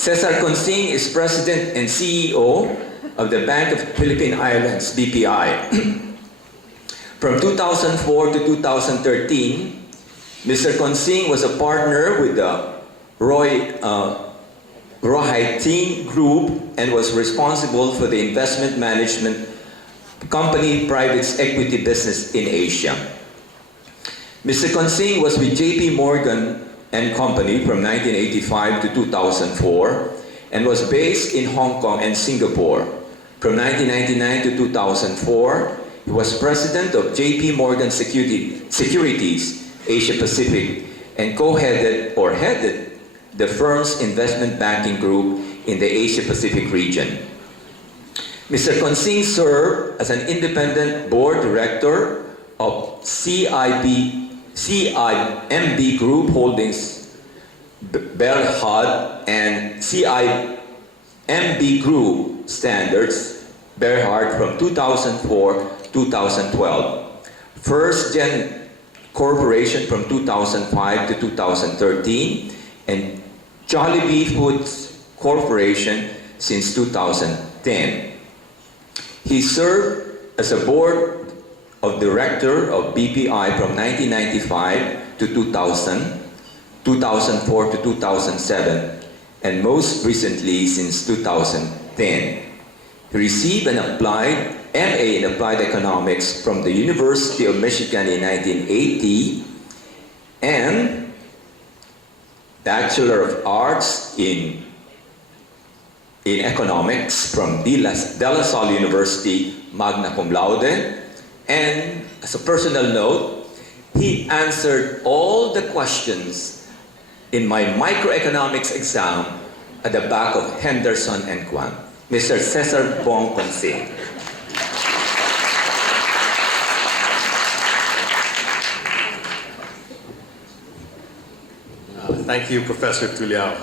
Cesar is President and CEO of the Bank of Philippine Islands, BPI. From 2004 to 2013, Mr. Consing was a partner with the Rohaitin Group and was responsible for the investment management company private equity business in Asia. Mr. Consing was with JP Morgan and Company from 1985 to 2004 and was based in Hong Kong and Singapore. From 1999 to 2004, he was president of JP Morgan Securities Asia Pacific and co-headed or headed the firm's investment banking group in the Asia Pacific region. Mr. Consing served as an independent board director of CIMB Group Holdings Berhad and CIMB Group Standards Berhad from 2004-2012. First Gen Corporation from 2005 to 2013 and Jollibee Foods Corporation since 2010. He served as a board of director of BPI from 1995 to 2000, 2004 to 2007, and most recently since 2010. He received an applied MA in Applied Economics from the University of Michigan in 1980 and Bachelor of Arts in Economics from De La Salle University, magna cum laude. And as a personal note, he answered all the questions in my microeconomics exam at the back of Henderson and Kwan. Mr. Cesar Bong Consing. Thank you, Professor Tuliao.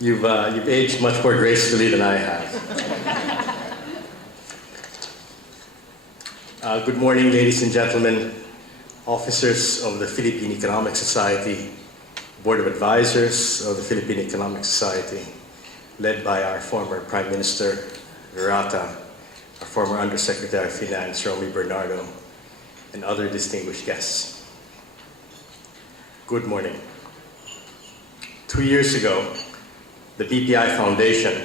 You've aged much more gracefully than I have. Good morning, ladies and gentlemen, officers of the Philippine Economic Society, Board of Advisors of the Philippine Economic Society, led by our former Prime Minister, Virata, our former Undersecretary of Finance, Romy Bernardo, and other distinguished guests. Good morning. 2 years ago, the BPI Foundation,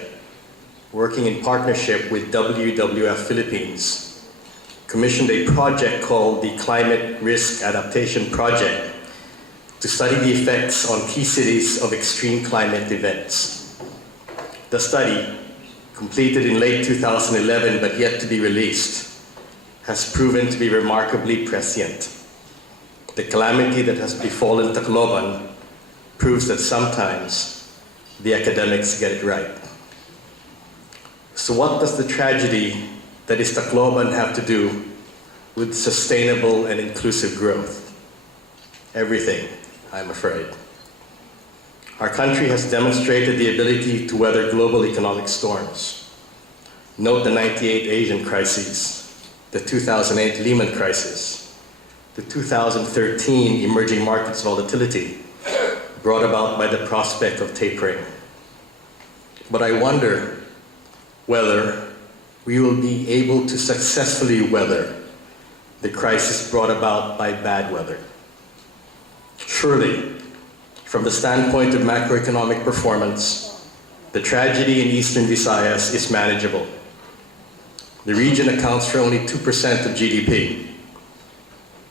working in partnership with WWF Philippines, commissioned a project called the Climate Risk Adaptation Project to study the effects on key cities of extreme climate events. The study, completed in late 2011 but yet to be released, has proven to be remarkably prescient. The calamity that has befallen Tacloban proves that sometimes the academics get it right. So what does the tragedy that is Tacloban have to do with sustainable and inclusive growth? Everything, I'm afraid. Our country has demonstrated the ability to weather global economic storms. Note the '98 Asian crises, the 2008 Lehman crisis, the 2013 emerging markets volatility brought about by the prospect of tapering. But I wonder whether we will be able to successfully weather the crisis brought about by bad weather. Surely, from the standpoint of macroeconomic performance, the tragedy in Eastern Visayas is manageable. The region accounts for only 2% of GDP.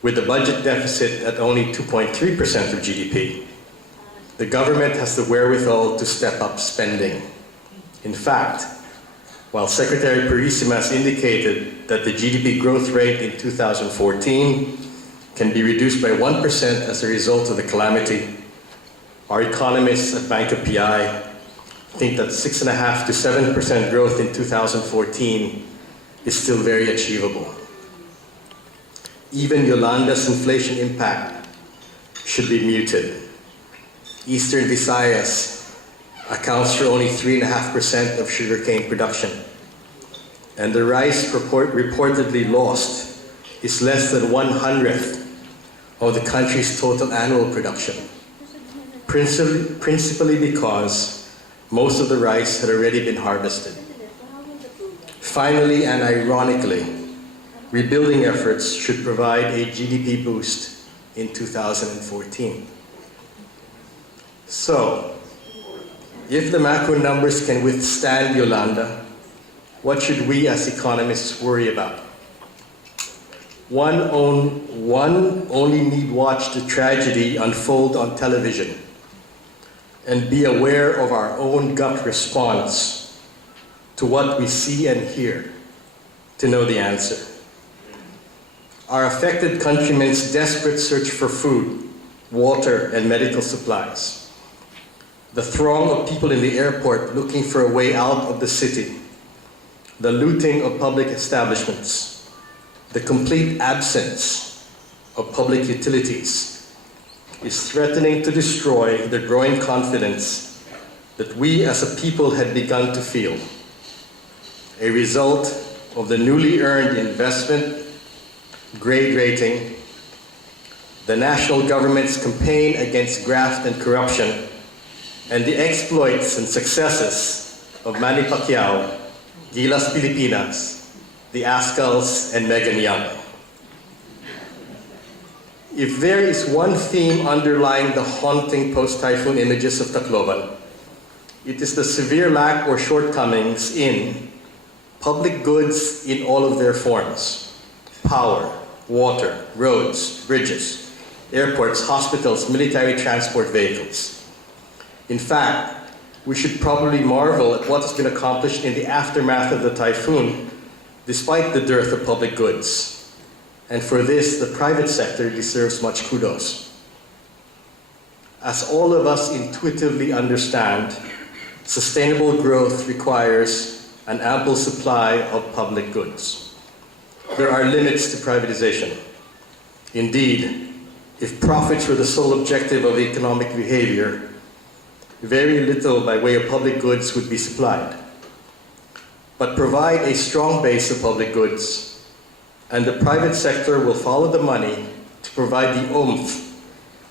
With the budget deficit at only 2.3% of GDP, the government has the wherewithal to step up spending. In fact, while Secretary Purisima has indicated that the GDP growth rate in 2014 can be reduced by 1% as a result of the calamity, our economists at Bank of PI think that 6.5% to 7% growth in 2014 is still very achievable. Even Yolanda's inflation impact should be muted. Eastern Visayas accounts for only 3.5% of sugarcane production, and the rice reportedly lost is less than 1/100th of the country's total annual production, principally because Most of the rice had already been harvested. Finally and ironically, rebuilding efforts should provide a GDP boost in 2014. So, if the macro numbers can withstand Yolanda, what should we as economists worry about? One only need watch the tragedy unfold on television and be aware of our own gut response to what we see and hear to know the answer. Our affected countrymen's desperate search for food, water, and medical supplies. The throng of people in the airport looking for a way out of the city. The looting of public establishments. The complete absence of public utilities is threatening to destroy the growing confidence that we as a people had begun to feel. A result of the newly earned investment grade rating, the national government's campaign against graft and corruption, and the exploits and successes of Manny Pacquiao, Gilas Pilipinas, the Ascals, and Megan Young. If there is one theme underlying the haunting post-typhoon images of Tacloban, it is the severe lack or shortcomings in public goods in all of their forms: power, water, roads, bridges, airports, hospitals, military transport vehicles. In fact, we should probably marvel at what has been accomplished in the aftermath of the typhoon, despite the dearth of public goods. And for this, the private sector deserves much kudos. As all of us intuitively understand, sustainable growth requires an ample supply of public goods. There are limits to privatization. Indeed, if profits were the sole objective of economic behavior, very little by way of public goods would be supplied. But provide a strong base of public goods, and the private sector will follow the money to provide the oomph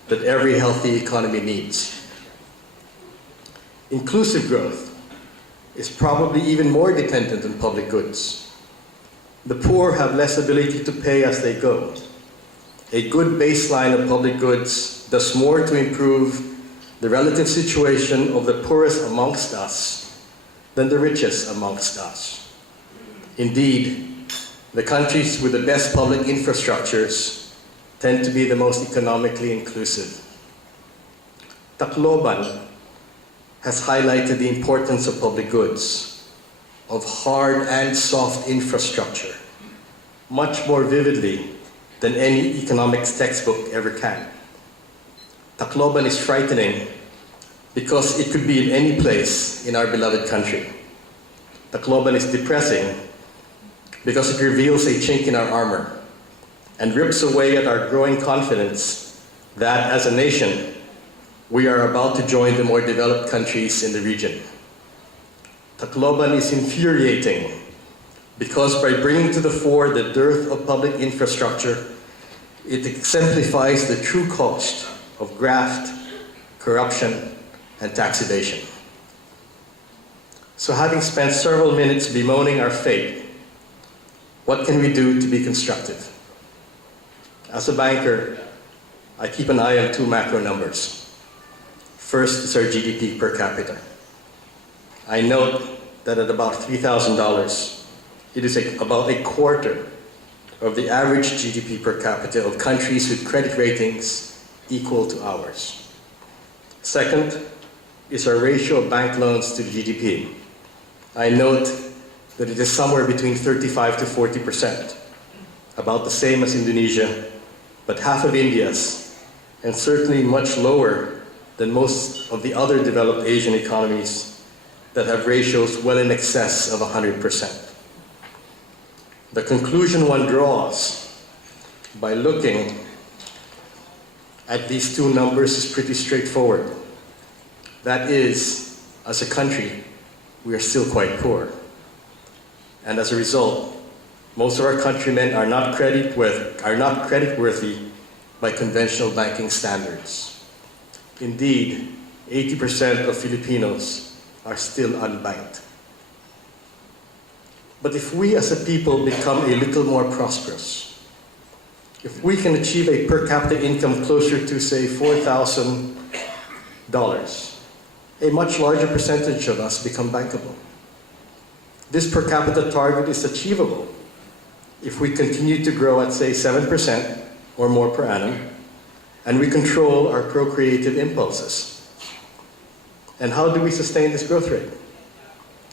that every healthy economy needs. Inclusive growth is probably even more dependent on public goods. The poor have less ability to pay as they go. A good baseline of public goods does more to improve the relative situation of the poorest amongst us than the richest amongst us. Indeed, the countries with the best public infrastructures tend to be the most economically inclusive. Tacloban has highlighted the importance of public goods, of hard and soft infrastructure, much more vividly than any economics textbook ever can. Tacloban is frightening because it could be in any place in our beloved country. Tacloban is depressing because it reveals a chink in our armor and rips away at our growing confidence that, as a nation, we are about to join the more developed countries in the region. Tacloban is infuriating because by bringing to the fore the dearth of public infrastructure, it exemplifies the true cost of graft, corruption, and tax evasion. So having spent several minutes bemoaning our fate, what can we do to be constructive? As a banker, I keep an eye on two macro numbers. First is our GDP per capita. I note that at about $3,000, it is about a quarter of the average GDP per capita of countries with credit ratings equal to ours. Second is our ratio of bank loans to GDP. I note that it is somewhere between 35 to 40%, about the same as Indonesia, but half of India's, and certainly much lower than most of the other developed Asian economies that have ratios well in excess of 100%. The conclusion one draws by looking at these two numbers is pretty straightforward. That is, as a country, we are still quite poor. And as a result, most of our countrymen are not creditworthy by conventional banking standards. Indeed, 80% of Filipinos are still unbanked. But if we as a people become a little more prosperous, if we can achieve a per capita income closer to, say, $4,000, a much larger percentage of us become bankable. This per capita target is achievable if we continue to grow at, say, 7% or more per annum, and we control our procreative impulses. And how do we sustain this growth rate?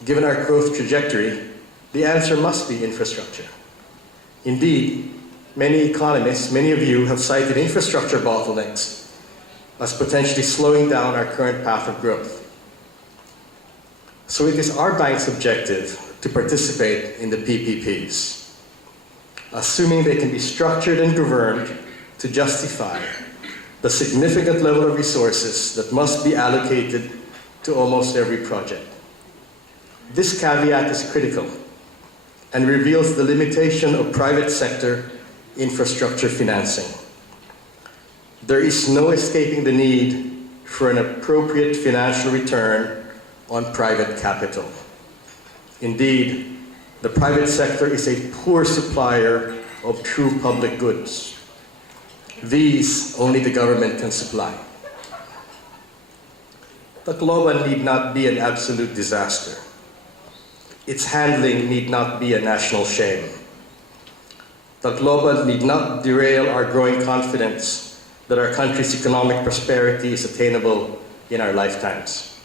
Given our growth trajectory, the answer must be infrastructure. Indeed, many economists, many of you, have cited infrastructure bottlenecks as potentially slowing down our current path of growth. So it is our bank's objective to participate in the PPPs, assuming they can be structured and governed to justify the significant level of resources that must be allocated to almost every project. This caveat is critical and reveals the limitation of private sector infrastructure financing. There is no escaping the need for an appropriate financial return on private capital. Indeed, the private sector is a poor supplier of true public goods. These only the government can supply. Tacloban need not be an absolute disaster. Its handling need not be a national shame. Tacloban need not derail our growing confidence that our country's economic prosperity is attainable in our lifetimes.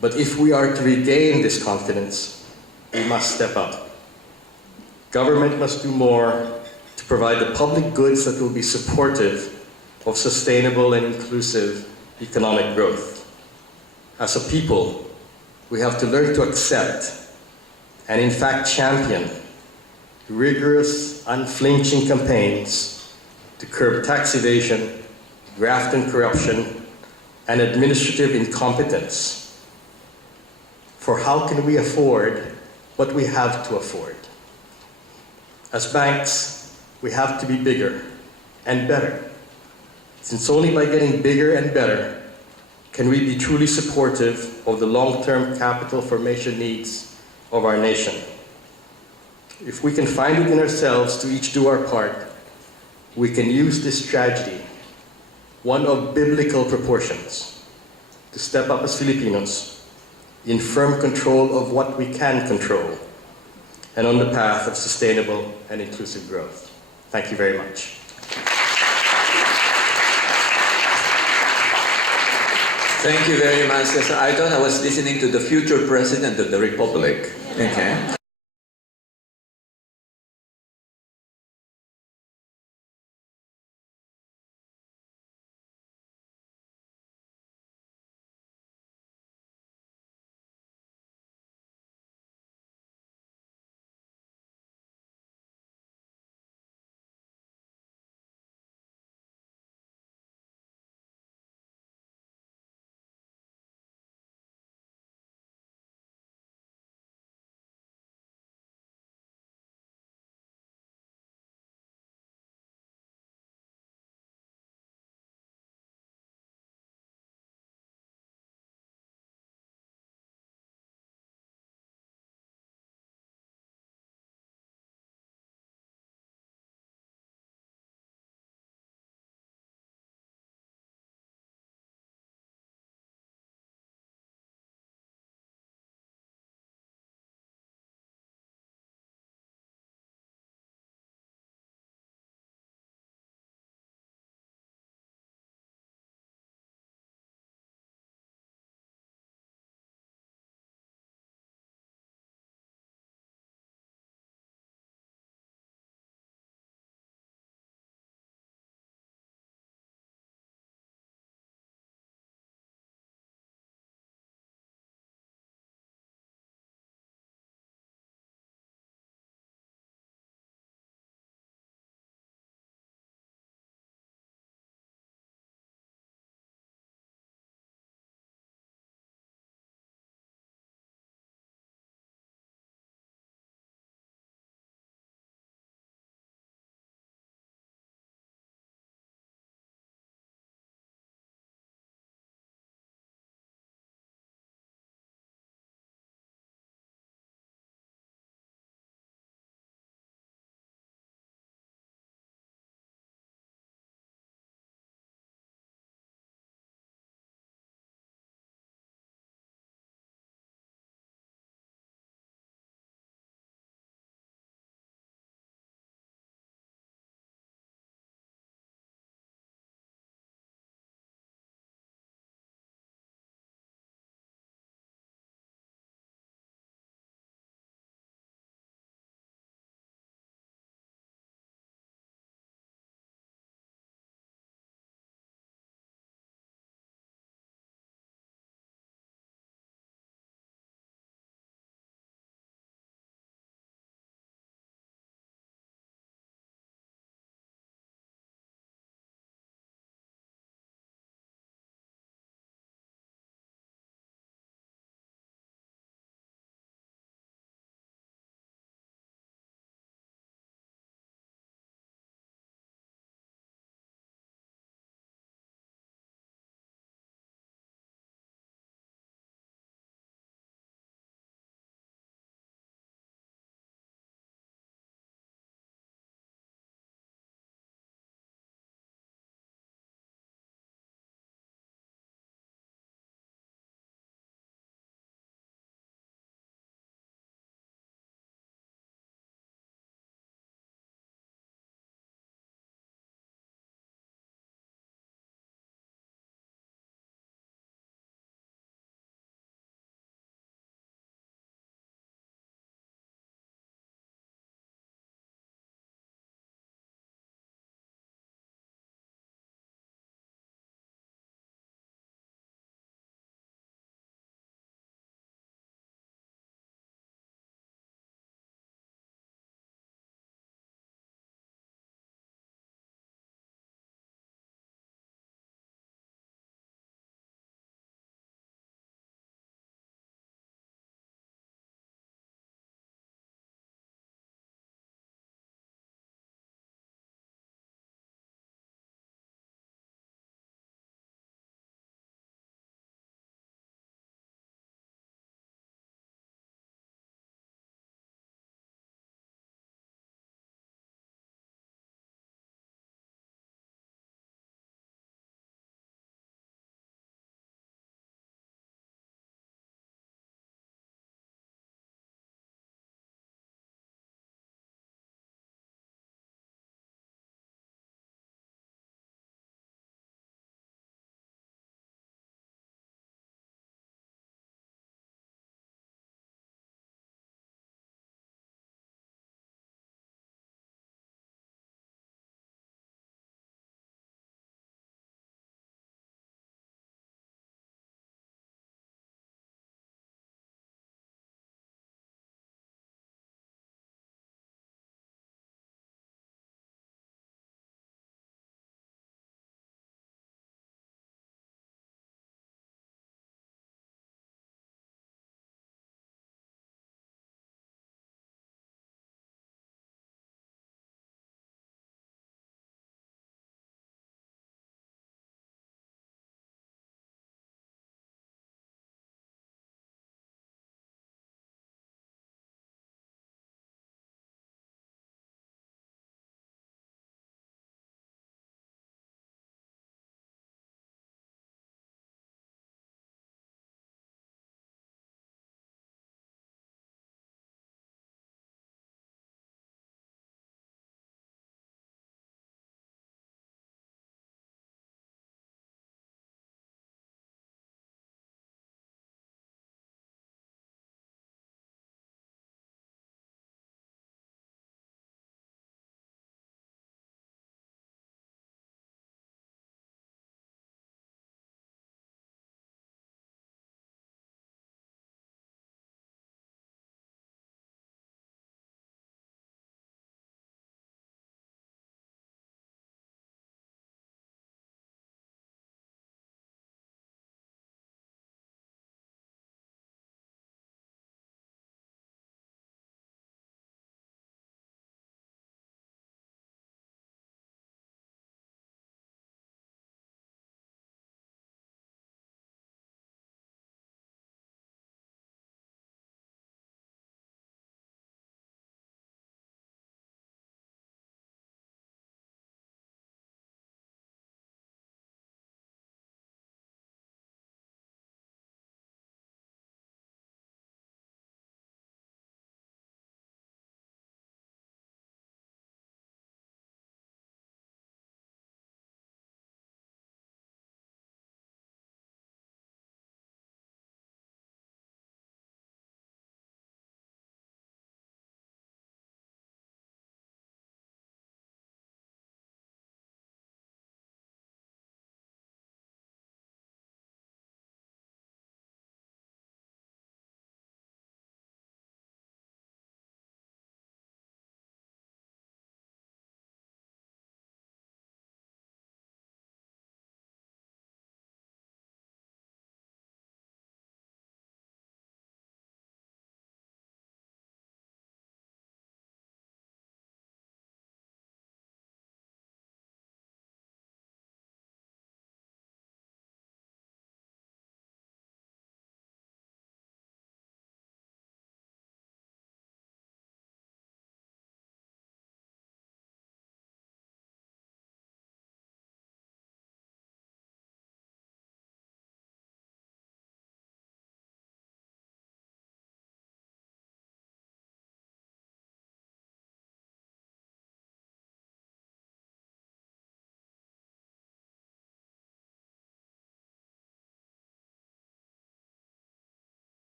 But if we are to regain this confidence, we must step up. Government must do more to provide the public goods that will be supportive of sustainable and inclusive economic growth. As a people, we have to learn to accept and in fact champion rigorous, unflinching campaigns to curb tax evasion, graft and corruption, and administrative incompetence. For how can we afford what we have to afford? As banks, we have to be bigger and better, since only by getting bigger and better can we be truly supportive of the long-term capital formation needs of our nation. If we can find it in ourselves to each do our part, we can use this tragedy, one of biblical proportions, to step up as Filipinos in firm control of what we can control and on the path of sustainable and inclusive growth. Thank you very much. Thank you very much, Cesar. I thought I was listening to the future president of the Republic. Okay.